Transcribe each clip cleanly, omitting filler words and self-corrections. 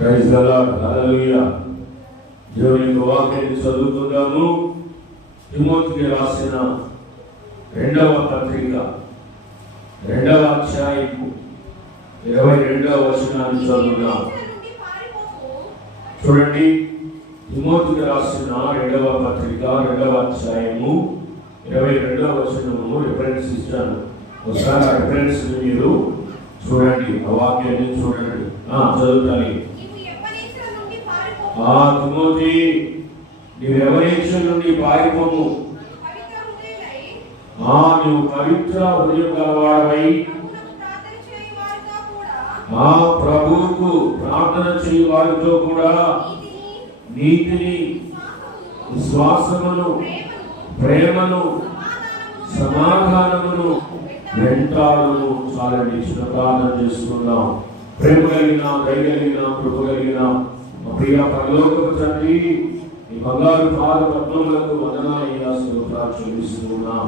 Praise the lord, హల్లెలూయా. దేవుని యొక్క వాక్యాన్ని చదువుకుందాము. తిమోతికి రాసిన 2వ పత్రిక 2వ అధ్యాయము 22వ వచనాన్ని చదువుదాం. చూడండి, తిమోతికి రాసిన 2వ పత్రిక 2వ అధ్యాయము 22వ వచనము రిఫరెన్స్ ఇస్తాను. ఒకసారి ఆ రిఫరెన్స్ మీరు చూడండి, ఆ వాక్యాన్ని చూడండి. చదువుతాను. తిమోతి, నీవు ఎవరేక్ష నుండి పారిపోము. నువ్వు పవిత్ర హృదయం గలవాడవై ప్రభువుకు ప్రార్థన చేయు వారితో కూడా నీతిని, విశ్వాసమును, ప్రేమను, సమాధానమును వెంటాడును. చాలండి, చిన్న ప్రార్థన చేసుకుందాం. ప్రేమ కలిగిన, దయ కలిగిన, కృప కలిగిన మా ప్రియ పరలోకపు తండ్రి, ఈ బంగారు పాద పద్మములకు వందనాలయ్యా, స్తోత్రాలు చెల్లిస్తున్నాం.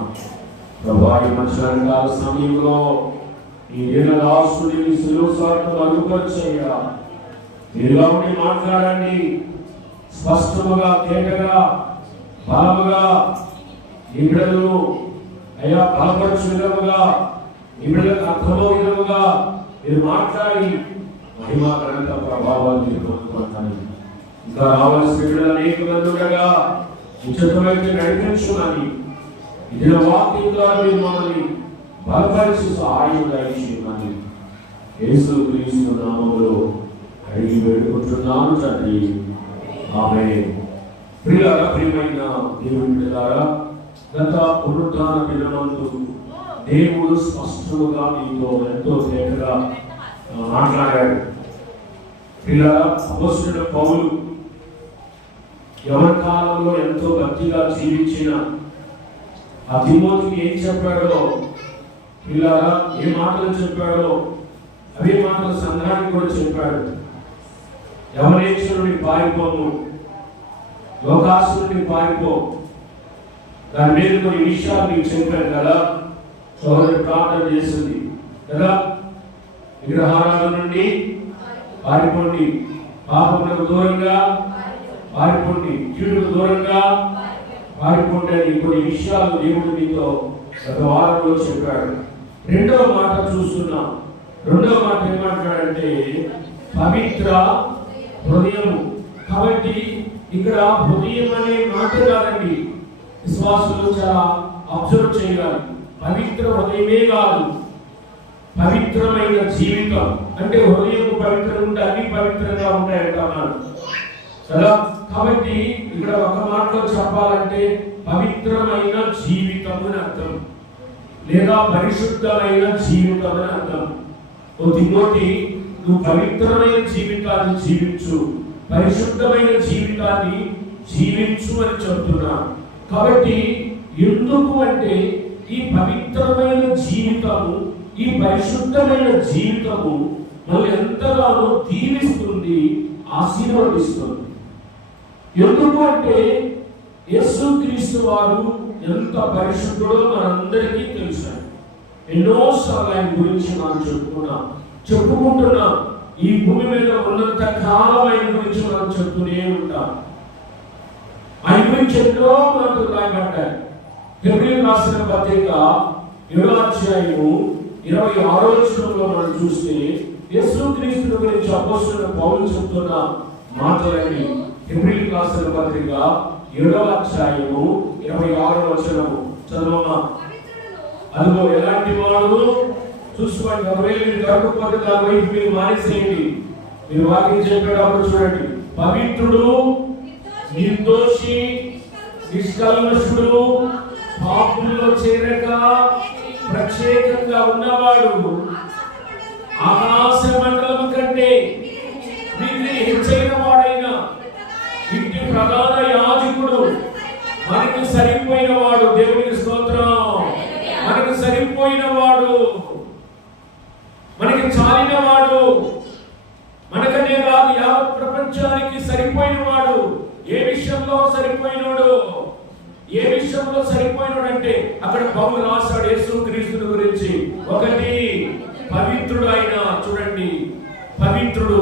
ప్రభా, ఈ మధ్యాహ్నకాల సమయంలో ఈ దీనదాసుడిని శిలువ సాటును అనుపరిచయ్యా. మీరుగా ఉండి మాట్లాడండి, స్పష్టముగా, తేటగా, బలముగా ఈ బిడ్డలను అయ్యా బలపరచు విధముగా, ఈ బిడ్డలకు అర్థమో విధముగా మీరు మాట్లాడి మహిమాకరంత ప్రభావాన్ని పొందుకుంటాను. ఇంకా రావాల్సిన బిడ్డలు అనేక మంది ఉండగా ఉచితమైతే నడిపించునని ఇదిన వాక్యం ద్వారా మీరు మమ్మల్ని బలపరిచి సహాయం దయచేయమని యేసుక్రీస్తు నామములో అడిగి వేడుకుంటున్నాను తండ్రి, ఆమేన్. ప్రియులారా, ప్రియమైన దేవుని బిడ్డలారా, గత పునరుత్థాన దినమందు దేవుడు స్పష్టముగా మీతో ఎంతో తేటగా మాట్లాడాడు. ప్రియులారా, అపొస్తలుడైన పౌలు యవన కాలంలో ఎంతో భక్తిగా జీవించిన ఆ తిమోతికి ఏం చెప్పాడో, పిల్లారా ఏ మాటలు చెప్పాడో అవే మాటలు సంఘానికి కూడా చెప్పాడు. యవనేశ్వరుని పారిపోము, లోకాసురుని పారిపో. దాని మీద కొన్ని విషయాలు నీకు చెప్పాను కదా. సోదరుడు ప్రార్థన చేసింది కదా, విగ్రహారాధన నుండి పారిపోండి, పాపములకు దూరంగా పారిపోండి, కీడుకు దూరంగా పారిపోండి అని కొన్ని విషయాలు దేవుడు నీతో గత వారంలో చెప్పాడు. రెండవ మాట చూస్తున్నాం. రెండవ మాట ఏం మాట్లాడంటే పవిత్ర హృదయము. కాబట్టి ఇక్కడ హృదయం అనే మాట కాదండి, విశ్వాసులు చాలా అబ్జర్వ్ చేయాలి. పవిత్ర హృదయమే కాదు, పవిత్రమైన జీవితం. అంటే హృదయం పవిత్రంగా ఉంటే అన్ని పవిత్రంగా ఉంటాయంటున్నాడు కదా. కాబట్టి ఇక్కడ ఒక మాటలో చెప్పాలంటే పవిత్రమైన జీవితం అని అర్థం, లేదా పరిశుద్ధమైన జీవితం అని అర్థం. ఓ తిమోతి, నువ్వు పవిత్రమైన జీవితాన్ని జీవించు, పరిశుద్ధమైన జీవితాన్ని జీవించు అని చెప్తున్నా. కాబట్టి ఎందుకు అంటే ఈ పవిత్రమైన జీవితము, ఈ పరిశుద్ధమైన జీవితము మనల్ని ఎంతగానో దీవిస్తుంది, ఆశీర్వదిస్తుంది. ఎందుకు అంటే యేసుక్రీస్తు వారు ఎంత పరిశుద్ధుడో మనందరికీ తెలుసు. ఎన్నోసార్లు ఆయన గురించి మనం చెప్పుకుంటున్నాం. ఈ భూమి మీద ఉన్నంత కాలం ఆయన గురించి మనం చెప్తూనే ఉంటాం. ఆయన గురించి ఎన్నో మాటలు రాయబడ్డాయి. హెబ్రీయులకు రాసిన పత్రిక 7వ అధ్యాయము 26వ వచనంలో మనం చూస్తే యేసుక్రీస్తు గురించి అపోస్తలుడైన పౌలు చెప్తున్న మాటలని. హెబ్రీయులకు రాసిన పత్రిక 7వ అధ్యాయము 26వ వచనము చదవమా. అదిగో ఎలాంటి వాడు చూసుకోండి. ఒకవేళ మీరు దొరకకపోతే దాని వైపు మీరు మానేసేయండి. మీరు వాక్యం చెప్పేటప్పుడు చూడండి, పవిత్రుడు, నిర్దోషి, నిష్కల్మషుడు, పాపుల్లో చేరక ప్రత్యేకంగా ఉన్నవాడు, ఆకాశ మండలం కంటే వీటిని హెచ్చైన వాడైన ఇంటి ప్రధాన యాజకుడు, మనకి సరిపోయిన వాడు. దేవునికి స్తోత్రం. మనకి సరిపోయిన వాడు, మనకి చాలిన వాడు, మనకనే కాదు యావత్ ప్రపంచానికి సరిపోయిన వాడు. ఏ విషయంలో సరిపోయినోడు? ఏ విషయంలో సరిపోయినోడు అంటే అక్కడ పౌలు రాశాడు యేసుక్రీస్తుని గురించి. ఒకటి, పవిత్రుడు ఆయన. చూడండి, పవిత్రుడు.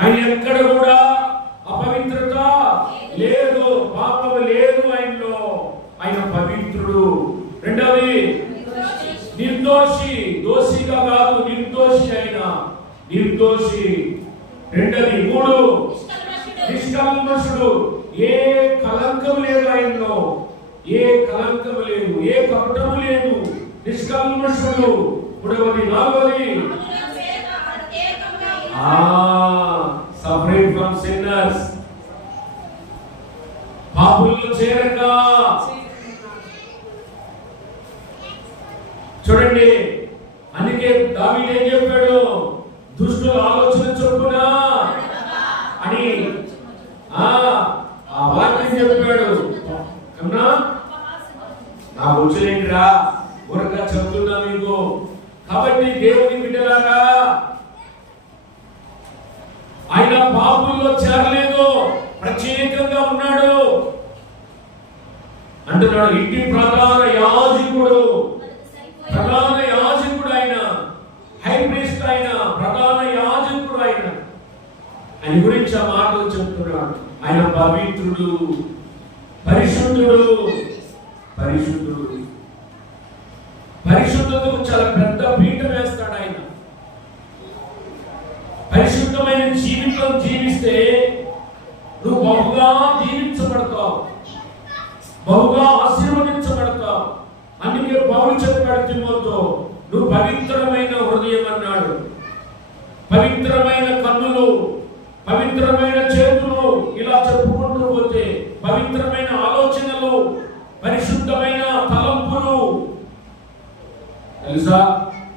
ఆయన ఎక్కడ కూడా అపవిత్రత లేదు, పాపం లేదు ఆయనలో. ఆయన పవిత్రుడు. రెండవది నిర్దోషి. దోషిగా కాదు, నిర్దోషి. ఆయన నిర్దోషి. రెండవది. మూడు నిష్కల్మషుడు. ఏ కలంకం లేదు ఆయనలో, ఏ కలంకం లేదు, ఏ కపటము లేదు, నిష్కల్మషుడు. మూడవది. నాలుగవది సపరేట్ ఫ్రమ్ సిన్నర్స్. పాపుల్లో చేరక. చూడండి, అందుకే దావీదు ఏం చెప్పాడు? దుష్టుల ఆలోచన చొప్పున అని ఆ వాక్యం చెప్పాడు. అవునా? నాకు వచ్చేంటిరా ఊరగా చెప్తున్నా మీకు. కాబట్టి దేవుని బిడ్డలారా, ఆయన పాపుల్లో చేరలేదు, ప్రత్యేకంగా ఉన్నాడు అంటున్నాడు. ఇంటి ప్రధాన యాజకుడు. ప్రధాన యాజకుడు ఆయన, హై ప్రీస్ట్ ఆయన, ప్రధాన యాజకుడు ఆయన. ఆయన గురించి ఆ మాటలు చెప్తున్నాడు. ఆయన పవిత్రుడు, పరిశుద్ధుడు. పరిశుద్ధుడు. పరిశుద్ధతకు చాలా పెద్ద పీఠం వేస్తాడు ఆయన. పరిశుద్ధమైన జీవితం జీవిస్తే నువ్వు బహుగా దీవించబడతావు, బహుగా ఆశీర్వదించబడతావు. అందుకే పౌలు చెప్పాడు తిమోతితో, నువ్వు పవిత్రమైన హృదయం అన్నాడు. పవిత్రమైన కన్నులు, పవిత్రమైన చేతులు, ఇలా చెప్పుకుంటూ పోతే పవిత్రమైన ఆలోచనలు, పరిశుద్ధమైన తలంపులు. తెలుసా?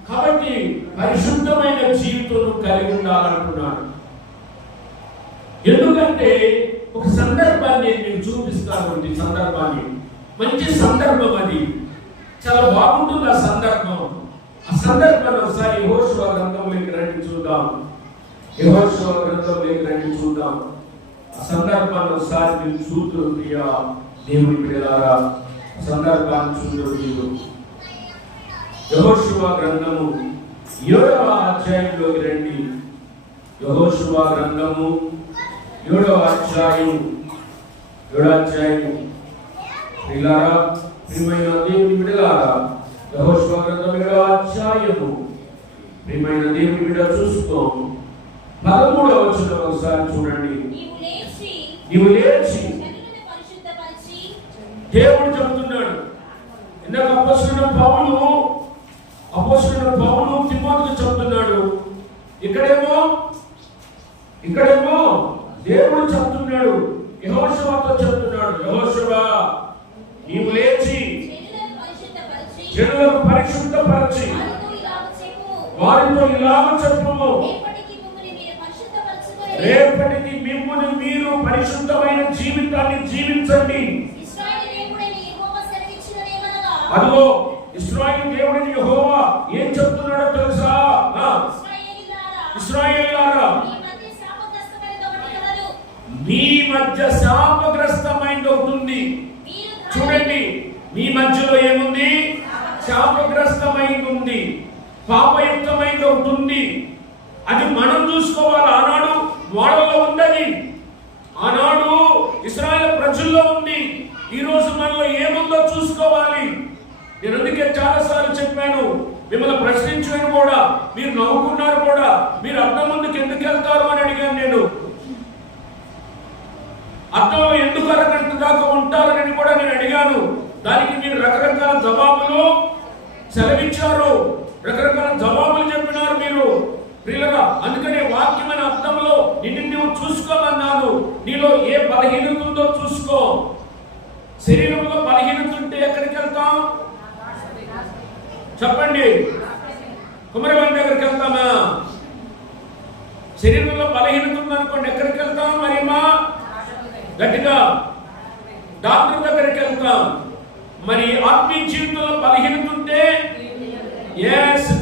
కాబట్టి పరిశుద్ధమైన జీవితం కలిగి ఉండాలంటున్నాడు. ఎందుకంటే ఒక సందర్భాన్ని నేను చూపిస్తాను. సందర్భాన్ని, మంచి సందర్భం అది, చాలా బాగుంటుంది ఆ సందర్భం. ఆ సందర్భాన్ని ఒకసారి యెహోషువ గ్రంథంలోకి రండి చూద్దాం. యెహోషువ గ్రంథంలోకి రండి చూద్దాం. ఆ సందర్భాన్ని ఒకసారి మీరు చూద్దాం. ప్రియా దేవుని పిల్లలారా, సందర్భాన్ని చూద్దాం. మీరు యెహోషువ గ్రంథము 7వ అధ్యాయంలోకి రండి. యెహోషువ గ్రంథము 7వ అధ్యాయం. 7వ అధ్యాయం. పిల్లలారా, ప్రియమైన దేవుని బిడ్డలారా, యెహోషువ గ్రంథం 7వ అధ్యాయము. ప్రియమైన దేవుని బిడ్డ చూస్తూ 13వ వచనం ఒకసారి చూడండి. నీవు లేచి దేవుడు చెబుతున్నాడు. ఇందాక అపోస్తలుడైన పౌలు తిమోతికి చెబుతున్నాడు. ఇక్కడేమో దేవుడు చెబుతున్నాడు, యెహోషువతో చెబుతున్నాడు. యెహోషువ, నీవు లేచి జనులను పరిశుద్ధపరచి వారితో ఇలాగ చెప్పుము, రేపటికి మిమ్మును మీరు పరిశుద్ధమైన జీవితాన్ని జీవించండి. అదిగో ఇశ్రాయేలు దేవుడైన యెహోవా ఏం చెప్తున్నాడో తెలుసా? ఇశ్రాయేలులారా, మీ మధ్య శాపగ్రస్తమైనది ఒకటి ఉంది. చూడండి, మీ మధ్యలో ఏముంది? శాపగ్రస్తమైనది ఉంది, పాపయుక్తమైనది ఒకటి ఉంది. అది మనం చూసుకోవాలి. ఆనాడు వాళ్ళలో ఉందని, ఆనాడు ఇశ్రాయేలు ప్రజల్లో ఉంది. ఈ రోజు మనలో ఏముందో చూసుకోవాలి. నేను అందుకే చాలాసార్లు చెప్పాను, మిమ్మల్ని ప్రశ్నించాను కూడా, మీరు నవ్వుకున్నారు కూడా. మీరు అద్దం ముందుకు ఎందుకు వెళ్తారు అని అడిగాను నేను. అద్దంలో ఎందుకు అరగంట దాకా ఉంటారని కూడా నేను అడిగాను. దానికి మీరు రకరకాల జవాబులు సెలవిచ్చారు, రకరకాల జవాబులు చెప్పినారు మీరు ప్రియులరా. అందుకనే వాక్యమైన అర్థంలో నిన్ను నువ్వు చూసుకోమన్నాను. నీలో ఏ బలహీనత ఉందో చూసుకో. శరీరంలో బలహీనత ఉంటే ఎక్కడికి వెళ్తాం చెప్పండి? కుమరవాణి దగ్గరికి వెళ్తామా? శరీరంలో బలహీనత ఉందనుకోండి, ఎక్కడికి వెళ్తాం? మరి మా గట్టిగా డాక్టర్ దగ్గరికి వెళ్తాం. మరి ఆత్మీయ జీవితంలో బలహీనత ఉంటే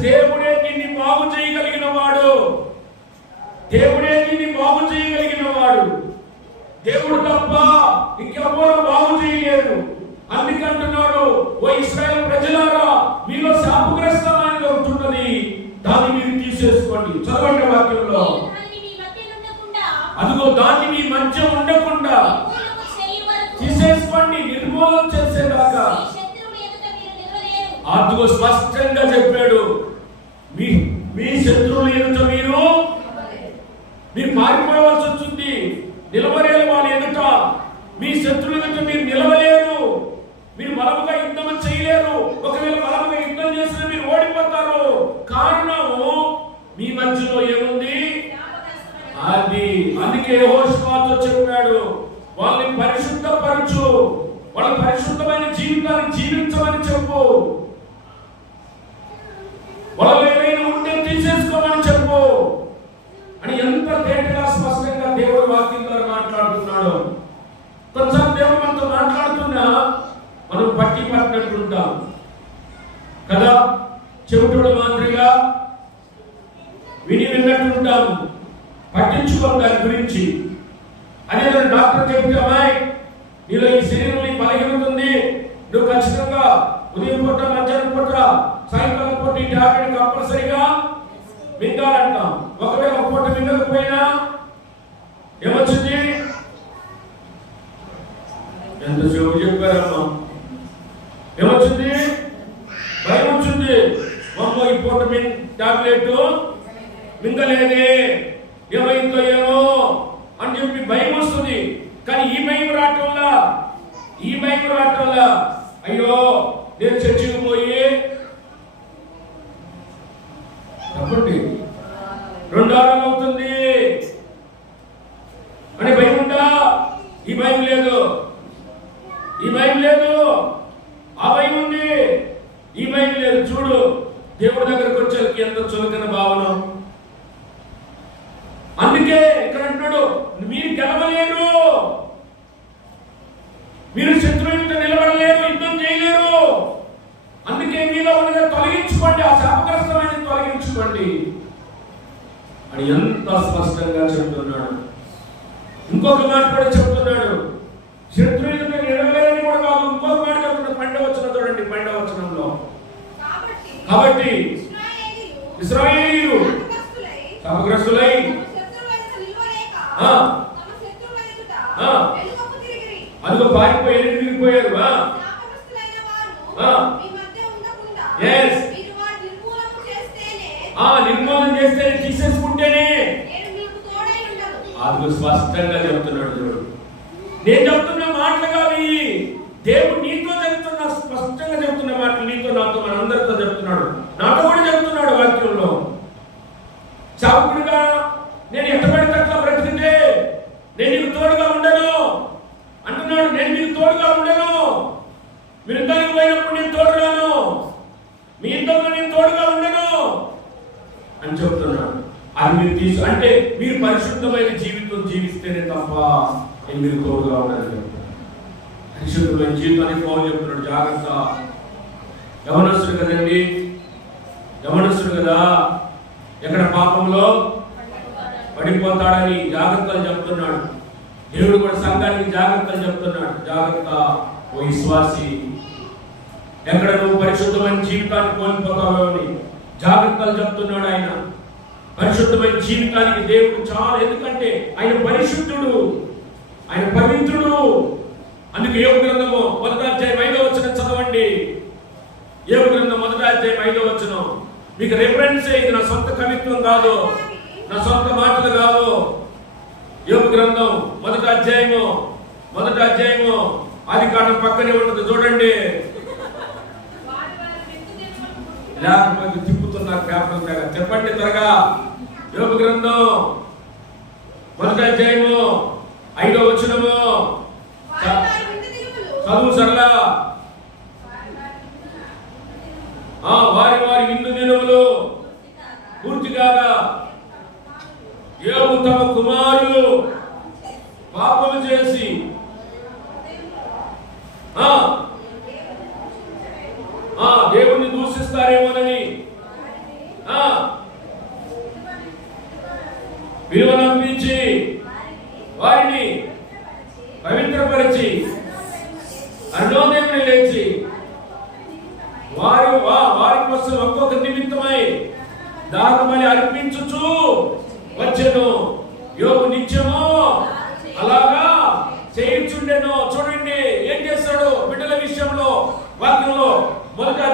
దేవుడే నిన్ను బాగు చేయగలిగిన వాడు. దేవుడే నిన్ను బాగు చేయగలిగిన వాడు. దేవుడు తప్ప ఇంకెవ్వరూ బాగు చేయలేరు. అందుకంటున్నాడు, ఓ ఇశ్రాయేలు ప్రజలారా, మీలో శాపగ్రస్తమైనది ఒకటి ఉన్నది, దాన్ని మీరు తీసేసుకోండి. చదవండి వాక్యంలో. అదిగో దాన్ని మీ మధ్య ఉండకుండా తీసేసుకోండి, నిర్మూలన చేసేదాకా. అదిగో స్పష్టంగా చెప్పాడు, మీ శత్రువుల ఎదుట మీరు పారిపోవలసి వచ్చింది, నిలవలేరు వాళ్ళ ఎదుట. మీ శత్రువుల ఎదుట మీరు నిలవలేరు, మీరు బలముగా యుద్ధం చేయలేరు. ఒకవేళ బలముగా యుద్ధం చేసినా మీరు ఓడిపోతారు. కారణము మీ మధ్యలో ఏముంది? అది. అందుకే యెహోషువతో చెప్పాడు, వాళ్ళని పరిశుద్ధపరచు, వాళ్ళ పరిశుద్ధమైన జీవితాన్ని జీవించమని చెప్పు, వాళ్ళ ఏమైనా ఉంటే తీసేసుకోమని చెప్పు అని ఎంత తేటగా స్పష్టంగా దేవుడు వాక్యం ద్వారా మాట్లాడుతున్నాడు. కొన్నిసార్లు దేవుడు మనతో మాట్లాడుతున్నా మనం పట్టి పట్టినట్టుంటాం కదా, చెవిటోడు మాదిరిగా విన్నట్టుంటాము, పట్టించుకోం దాని గురించి. అదే డాక్టర్ చెబితే, అమ్మాయి నీలో ఈ శరీరం బలహీనత ఉంది, నువ్వు ఖచ్చితంగా ఉదయం పూట, మధ్యాహ్నం పూట, సాయంకాలం పూట ఈ టాబ్లెట్ కంపల్సరీగా మింగాలంటాం. ఒకవేళ ఒక పూట మింగకపోయినా ఏమొచ్చింది? ఎంతసేపు చెప్పారమ్మా, ఏమొచ్చింది? భయం వచ్చింది. అమ్మో ఈ పూట టాబ్లెట్ మింగలేదే, ఏమైందో ఏమో అని చెప్పి భయం వస్తుంది. కానీ ఈ భయం రావటంలా అయ్యో నేను చర్చికి పోయి కాబట్టి 2 వారాలు అవుతుంది అని భయం ఉందా? ఈ భయం లేదు, ఆ భయం ఉంది, ఈ భయం లేదు. చూడు, దేవుడి దగ్గరకు వచ్చేకి ఎంత చులకన భావన. అందుకే ఇక్కడ అంటున్నాడు, మీరు గెలవలేరు, మీరు శత్రువులతో నిలబడలేరు, యుద్ధం చేయలేరు. అందుకే మీలో ఉన్నది తొలగించుకోండి, ఆ శాపగ్రస్తమైన తొలగించుకోండి అని ఎంత స్పష్టంగా చెప్తున్నాడు. ఇంకొక మాట కూడా చెప్తున్నాడు, శత్రువులతో నిలబడలేరని కూడా కాదు, ఇంకొక మాట చెప్తున్నాడు. 12వ వచనం చూడండి, 12వ వచనంలో, కాబట్టి ఇశ్రాయేలీయులు శాపగ్రస్తులై అదిగో పారిపోయి తిరిగిపోయారు. నిర్మూలన చేస్తే, తీసేసుకుంటేనే. అదిగో స్పష్టంగా చెప్తున్నాడు. చూడు, నేను చెప్తున్న మాటలు కావి, దేవుడు నీతో చెప్తున్నా, స్పష్టంగా చెప్తున్న మాటలు నీతో, నాతో, మనందరితో చెప్తున్నాడు. నాతో కూడా చెప్తున్నాడు వాక్యంలో. చావుకుడిగా నేను ఎట్టబడితే అట్లా బ్రతికితే నేను నీకు తోడుగా ఉండను అంటున్నాడు. నేను మీకు తోడుగా ఉండను, మీరు యుద్ధానికి పోయినప్పుడు నేను తోడుగాను, మీ యుద్ధంలో నేను తోడుగా ఉండను అని చెప్తున్నాడు. అది మీరు అంటే మీరు పరిశుద్ధమైన జీవితం జీవిస్తేనే తప్ప నేను మీరు తోడుగా ఉండాలని. పరిశుద్ధమైన జీవితాన్ని పౌలు చెప్తున్నాడు. జాగ్రత్త, గమనిస్తుడు కదండి, గమనిస్తుడు కదా, ఎక్కడ పాపంలో పడిపోతాడని జాగ్రత్తలు చెప్తున్నాడు. దేవుడు కూడా సంఘానికి జాగ్రత్తలు చెప్తున్నాడు. జాగ్రత్త ఓ విశ్వాసి, ఎక్కడ నువ్వు పరిశుద్ధమైన జీవితాన్ని కోల్పోతావో అని జాగ్రత్తలు చెప్తున్నాడు ఆయన. పరిశుద్ధమైన జీవితానికి దేవుడు చాలా, ఎందుకంటే ఆయన పరిశుద్ధుడు, ఆయన పవిత్రుడు. అందుకే యోబు గ్రంథము 1వ అధ్యాయం 5వ వచనం చదవండి. యోబు గ్రంథం 1వ అధ్యాయం 5వ వచనం మీకు రిఫరెన్స్. ఇది నా సొంత కవిత్వం కాదు, నా సొంత మాటలు కాదు. యోబు గ్రంథం 1వ అధ్యాయము ఆదికాండం పక్కనే ఉంటుంది, చూడండి. లేకపోతే తిప్పుతున్నారు జ్ఞాపకం కదా, చెప్పండి త్వరగా. యోబు గ్రంథం 1వ అధ్యాయము 5వ వచనము చదువు సరళ. వారి విందు దినములు పూర్తిగా యోబు తమ కుమారులు పాపము చేసి దేవుణ్ణి దూషిస్తారేమోనని విలువనంపించి వారిని పవిత్రపరిచి అరుణోదయం లేచి వారి కోసం ఒక్కొక్క నిమిత్తమై దారుమని అర్పించుచు వచ్చెను. యోబు నిత్యము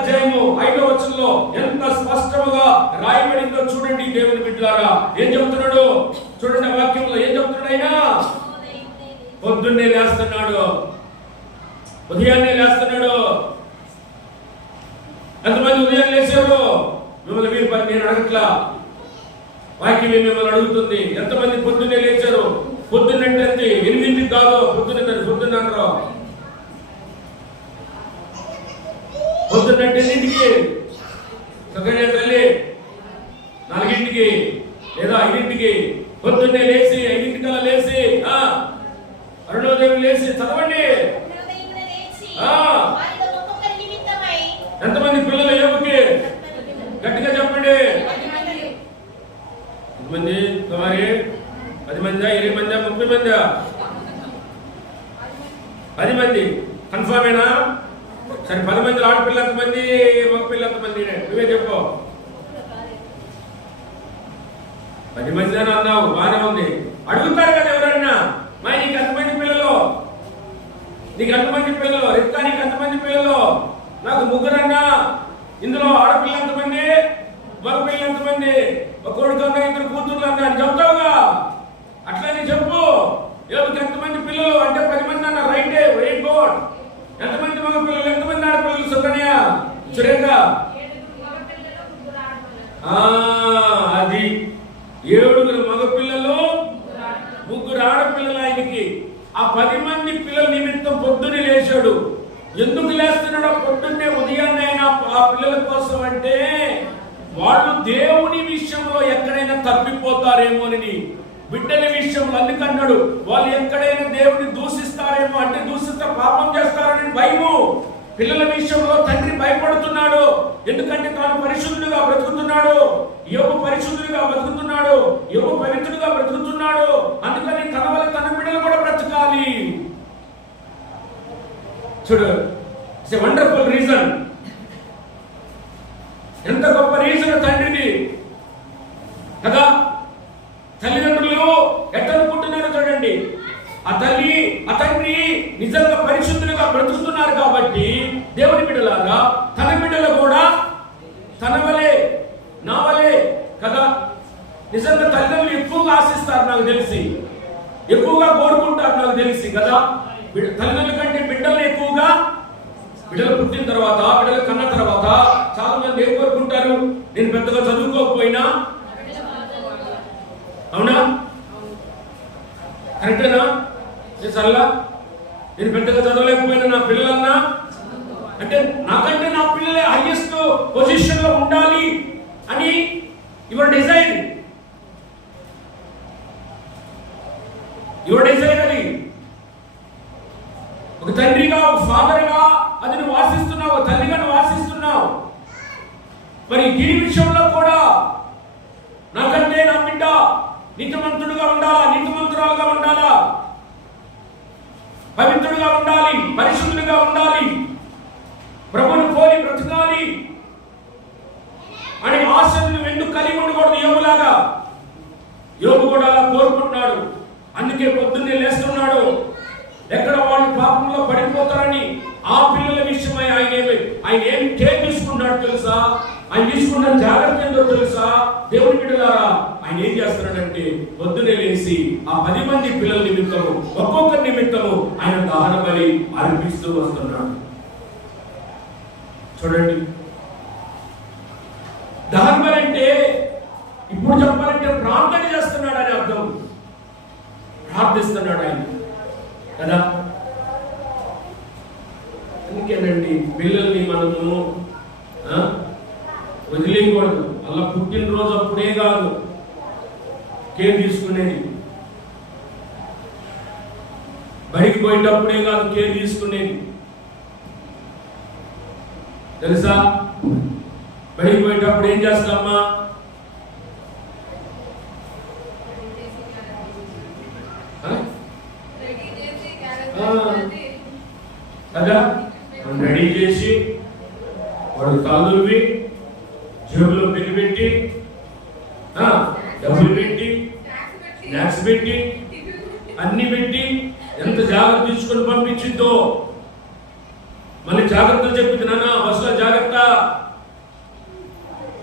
అధ్యాయము 5వ వచనంలో ఎంత స్పష్టంగా రాయబడిందో చూడండి దేవుని బిడ్డలారా. ఏం చెప్తున్నాడు చూడండి, వాక్యంలో ఏం చెప్తున్నాడు ఆయన? పొద్దున్నే లేస్తున్నాడు, ఉదయాన్నే లేస్తున్నాడు. ఎంతమంది ఉదయం లేచారు? మిమ్మల్ని మీరు నేను అడగట్లా, వాక్యం మిమ్మల్ని అడుగుతుంది. ఎంతమంది పొద్దున్నే లేచారు? పొద్దున్నంటే 8ంటికి కాదు, పొద్దున్న అంటారు. పొద్దున్నంటే 8ంటికి సగనే తల్లి, 4ంటికి లేదా 5ంటికి పొద్దున్నే లేచి 5ంటికల్లా లేచి అరుణోదయం లేచి చదవండి. ఎంతమంది పిల్లలు యోగుకి? గట్టిగా చెప్పండి. ఎంతమంది? మరి 10 మందా, 20 మందా, 30 మందా? 10 మంది కన్ఫర్మేనా? సరే, 10 మంది ఆడపిల్ల ఎంతమంది, మగ పిల్ల ఎంతమంది? నువ్వే చెప్పు. 10 మంది అని అన్నావు, బాగానే ఉంది. అడుగుతారు కదా ఎవరన్నా, మా నీకు ఎంతమంది పిల్లలు? నీకు ఎంతమంది పిల్లలు? రిక్కా నీకు ఎంతమంది పిల్లలు? నాకు 3 అన్నా. ఇందులో ఆడపిల్ల ఎంతమంది, మగ పిల్ల ఎంతమంది? ఒక కొడుకు అన్నా, 2 కూతుర్లు అన్నా అని చెప్తావుగా. అట్లానే చెప్పు. ఎవరికి ఎంతమంది పిల్లలు అంటే 10 మంది అన్న. రైటే, వెరీ గుడ్. ఎంతమంది మగ పిల్లలు, ఎంతమంది ఆడపిల్లలు? సుకన్య, సురేఖ, అది 7 మగ పిల్లలు, 3 ఆడపిల్లలు ఆయనకి. ఆ 10 మంది పిల్లల నిమిత్తం పొద్దున్నే లేచాడు. ఎందుకు లేస్తున్నాడో పొద్దున్నే ఉదయాన్నైనా ఆ పిల్లల కోసం అంటే వాళ్ళు దేవుని విషయంలో ఎక్కడైనా తప్పిపోతారేమోనని, బిడ్డల విషయంలో. అందుకన్నాడు వాళ్ళు ఎక్కడైనా దేవుని దూషిస్తారేమో, అంటే దూషిస్తే పాపం చేస్తారని భయము. పిల్లల విషయంలో తండ్రి భయపడుతున్నాడు. ఎందుకంటే తాను పరిశుద్ధుడిగా బ్రతుకుతున్నాడు, యోబు పరిశుద్ధుడిగా బ్రతుకుతున్నాడు, యోబు పవిత్రుడిగా బ్రతుకుతున్నాడు. అందుకని తన వల్ల తన బిడ్డలు కూడా బ్రతకాలి. చూడు, ఇట్స్ ఎ వండర్ఫుల్ రీజన్. ఎంత గొప్ప రీజన్ తండ్రిది కదా. తల్లిదండ్రులు ఎట్లా అనుకుంటున్నారో చూడండి. ఆ తల్లి ఆ తండ్రి నిజంగా పరిశుద్ధులుగా బ్రతుకుతున్నారు కాబట్టి దేవుని బిడ్డలాగా తన బిడ్డలు కూడా తన వలే నా వలే కదా. నిజంగా తల్లిదండ్రులు ఎక్కువగా ఆశిస్తారు నాకు తెలిసి, ఎక్కువగా కోరుకుంటారు నాకు తెలిసి కదా. తల్లిదండ్రుల కంటే బిడ్డలు ఎక్కువగా, బిడ్డలు పుట్టిన తర్వాత, బిడ్డలు కన్న తర్వాత చాలా మంది ఏం కోరుకుంటారు? నేను పెద్దగా చదువుకోకపోయినా, అవునా? కరెక్టేనా? సరళ, నేను పెద్దగా చదవలేకపోయినా నా పిల్లలన్నా అంటే నాకంటే నా పిల్లలే హైయెస్ట్ పొజిషన్ లో ఉండాలి అని యువర్ డిజైన్, యువర్ డిజైన్. అది ఒక తండ్రిగా, ఒక ఫాదర్గా అది నువ్వు ఆశిస్తున్నావు, తల్లిగా నువ్వు ఆశిస్తున్నావు. మరి దీని విషయంలో కూడా నాకంటే నా బిడ్డ నీతిమంతుడుగా ఉండాలా, నీతిమంతురాలుగా ఉండాలా, పవిత్రుడిగా ఉండాలి, పరిశుద్ధుడిగా ఉండాలి, ప్రభువును పోలి బ్రతకాలి అని ఆశను ఎందుకు కలిగి ఉండకూడదు? యోబులాగా. యోబు కూడా అలా కోరుకుంటున్నాడు. అందుకే పొద్దున్నే లేస్తున్నాడు. ఎక్కడ వాళ్ళు పాపంలో పడిపోతారని ఆ పిల్లల విషయమై ఆయన ఏం కేర్ తీసుకున్నాడు తెలుసా? ఆయన తీసుకున్న జాగ్రత్త ఏంటో తెలుసా? దేవుని బిడ్డలారా, ఆయన ఏం చేస్తున్నాడంటే పొద్దునే లేచి ఆ 10 మంది పిల్లల నిమిత్తము, ఒక్కొక్కరి నిమిత్తము ఆయన దహన బలి అర్పిస్తూ వస్తున్నాడు. చూడండి, దహన బలి అంటే ఇప్పుడు చెప్పాలంటే ప్రార్థన చేస్తున్నాడు అని అర్థం. ప్రార్థిస్తున్నాడు ఆయన కదా. అందుకేనండి పిల్లల్ని మనము వదిలేయకూడదు. అలా పుట్టినరోజు అప్పుడే కాదు కేర్ తీసుకునేది, బడికి పోయేటప్పుడే కాదు కేర్ తీసుకునేది తెలుసా. బడికి పోయేటప్పుడు ఏం చేస్తామా? కదా రెడీ చేసి వాడు తాళువి జేబులో పెట్టి పెట్టి డబ్బులు పెట్టి స్నాక్స్ పెట్టి అన్ని పెట్టి ఎంత జాగ్రత్త తీసుకొని పంపించిందో. మళ్ళీ జాగ్రత్తలు చెప్పింది, నాన్న బస్సులో జాగ్రత్త,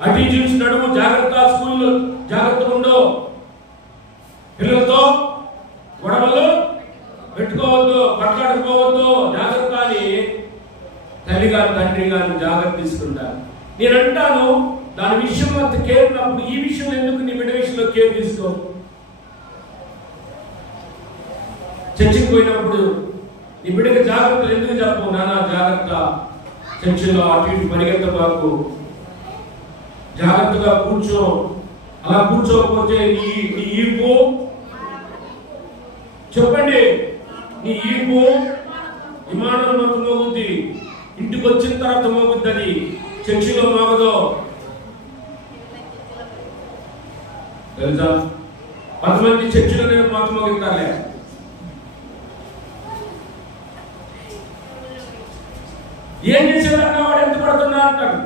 అటు చూసి నడుము, జాగ్రత్త, స్కూల్లో జాగ్రత్త ఉండో, పిల్లలతో గొడవలు పెట్టుకోవద్దు, పట్లాడుకోవద్దు, జాగ్రత్త అని తల్లి గారు తండ్రి గారిని జాగ్రత్త తీసుకుంటారు. నేను అంటాను, దాని విషయంలో అంత కేర్ ఉన్నప్పుడు ఈ విషయంలో ఎందుకు నీ బిడ్డ విషయంలో కేర్ తీసుకో? చర్చికి పోయినప్పుడు నీ బిడ్డకి జాగ్రత్తలు ఎందుకు చెప్పు? నాన్న జాగ్రత్త, చర్చిలో అటు ఇటు పరిగెత్తబాకు, జాగ్రత్తగా కూర్చో. అలా కూర్చోకపోతే నీ ఈపు, చెప్పండి, నీ ఈపు విమానం మొత్తం మోగుద్ది, ఇంటికి వచ్చిన తర్వాత మోగుద్ది, అది చర్చిలో మోగదో తెలుసా? 10 మంది చర్చిలో నేను మొత్తం మోగిస్తాలే. ఏం చేసేదాకా వాడు ఎంత పడుతున్నా అంటాడు.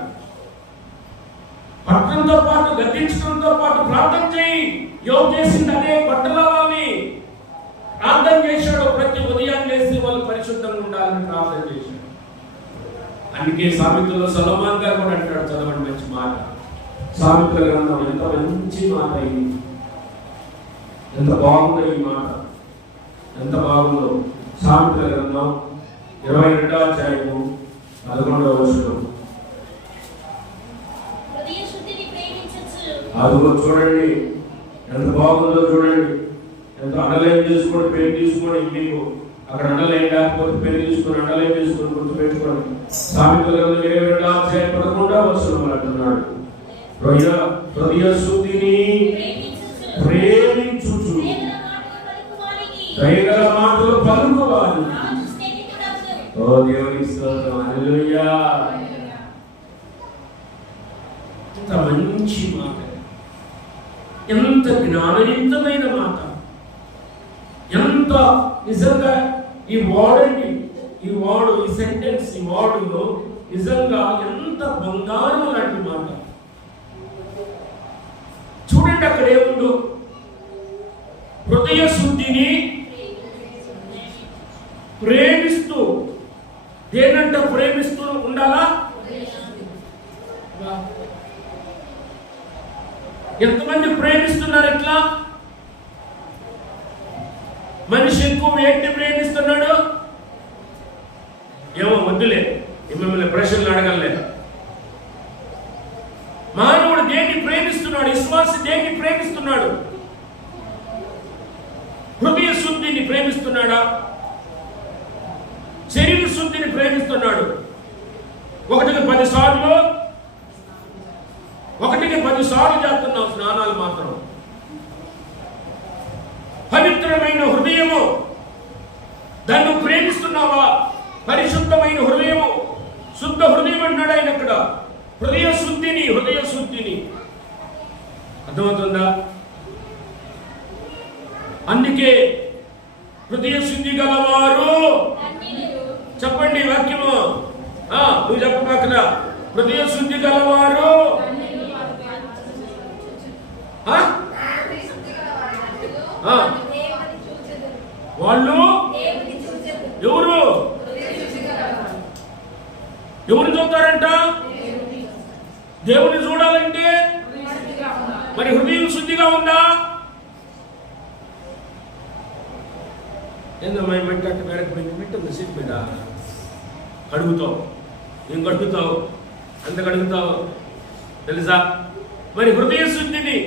పట్టణంతో పాటు గద్దించడంతో పాటు ప్రార్థన చేయి. యోగు చేసింది అదే, పట్టణాలని ప్రార్థన చేశాడు. ప్రతి ఉదయాన్ని లేసి వాళ్ళు పరిశుద్ధంగా ఉండాలని ప్రార్థన చేశాడు. అందుకే సామెతల్లో సొలొమోను గారు కూడా అంటాడు, చదవండి మంచి మాట. సామెతల గ్రంథం ఎంత మంచి మాట ఇది, ఎంత బాగుందో ఈ మాట, ఎంత బాగుందో. సామెతల గ్రంథం 22వ అధ్యాయము 11వ వచనం. అదిగో చూడండి ఎంత బాగుందో, చూడండి ఎంత అండర్లైన్ చేసుకోండి, పెన్ తీసుకోండి. మీకు అక్కడ అండర్లైన్ లేకపోతే పెన్ తీసుకొని అండర్లైన్ చేసుకొని గుర్తుపెట్టుకోండి. సామెతల గ్రంథం 22వ అధ్యాయం 11వ వచనం అంటున్నాడు, హృదయ శుద్ధిని ప్రేమించుచు దయగల మాటలు పలుకువాడు. ఓ దేవునికి స్తోత్రం, హల్లెలూయా. ఎంత మంచి మాట, ఎంత జ్ఞానయుక్తమైన మాట, ఎంత నిజంగా ఈ వాడండి, ఈ వాడు, ఈ సెంటెన్స్, ఈ వాడులో నిజంగా ఎంత బంగారం లాంటి మాట. చూడండి అక్కడ ఏముందో, హృదయ శుద్ధిని ప్రేమిస్తూ. దేనంట ప్రేమిస్తూ ఉండాలా? ఎంతమంది ప్రేమిస్తున్నారు? ఎట్లా మనిషి ఎక్కువ ఏంటి ప్రేమిస్తున్నాడు? ఏమో వద్దులే, మిమ్మల్ని ప్రశ్నలు అడగలే. మానవుడు దేన్ని ప్రేమిస్తున్నాడు? విశ్వాసి దేన్ని ప్రేమిస్తున్నాడు? హృదయ శుద్ధిని ప్రేమిస్తున్నాడా? శరీర శుద్ధిని ప్రేమిస్తున్నాడు? ఒకటికి 10 సార్లు చేస్తున్నావు స్నానాలు మాత్రం. పవిత్రమైన హృదయము, దాన్ని ప్రేమిస్తున్నావా? పరిశుద్ధమైన హృదయము, శుద్ధ హృదయం అన్నాడు ఆయన అక్కడ. హృదయ శుద్ధిని అర్థమవుతుందా? అందుకే హృదయ శుద్ధి గలవారు, చెప్పండి వాక్యము, నువ్వు చెప్పక. హృదయ శుద్ధి గలవారు వాళ్ళు ఎవరు చూస్తారంట? దేవుని చూడాలంటే మరి హృదయం శుద్ధిగా ఉందా? ఏందమ్మా మెట్టు అట్టు మెట్టుంది సీట్ మీద కడుగుతావు, ఏం కడుగుతావు, ఎంత కడుగుతావు తెలుసా? మరి హృదయ శుద్ధిని,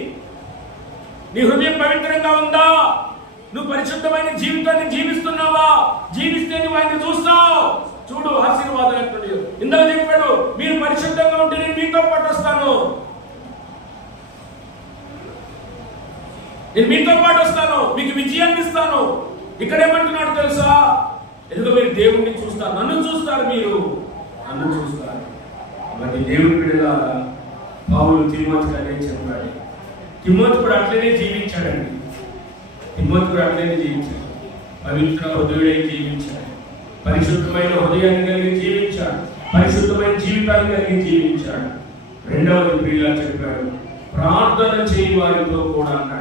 నీ హృదయం పవిత్రంగా ఉందా? నువ్వు పరిశుద్ధమైన జీవితాన్ని జీవిస్తున్నావా? జీవిస్తే నువ్వు ఆయన చూస్తావు. చూడు ఆశీర్వాదం ఎక్కడ ఇందాక చెప్పాడు, మీరు పరిశుద్ధంగా ఉంటే నేను మీతో పాటు వస్తాను, నేను మీతో పాటు వస్తాను, మీకు విజయాన్ని ఇస్తాను. ఇక్కడ ఏమంటున్నాడు తెలుసా? ఎందుకు మీరు దేవుణ్ణి చూస్తారు, నన్ను చూస్తారు, మీరు నన్ను చూస్తారు. మరి దేవుని బిడ్డలా పౌలు తిమోతికి అదే చెప్పాడు. తిమోతి కూడా అట్లనే జీవించాడండి. తిమోతి కూడా అట్లనే జీవించాడు. పవిత్ర హృదయుడై జీవించాడు, పరిశుద్ధమైన హృదయాన్ని కలిగి జీవించాడు, పరిశుద్ధమైన జీవితాన్ని కలిగి జీవించాడు. రెండవది ప్రియులా చెప్పాడు, ప్రార్థన చేయి వారితో కూడా అన్నాడు.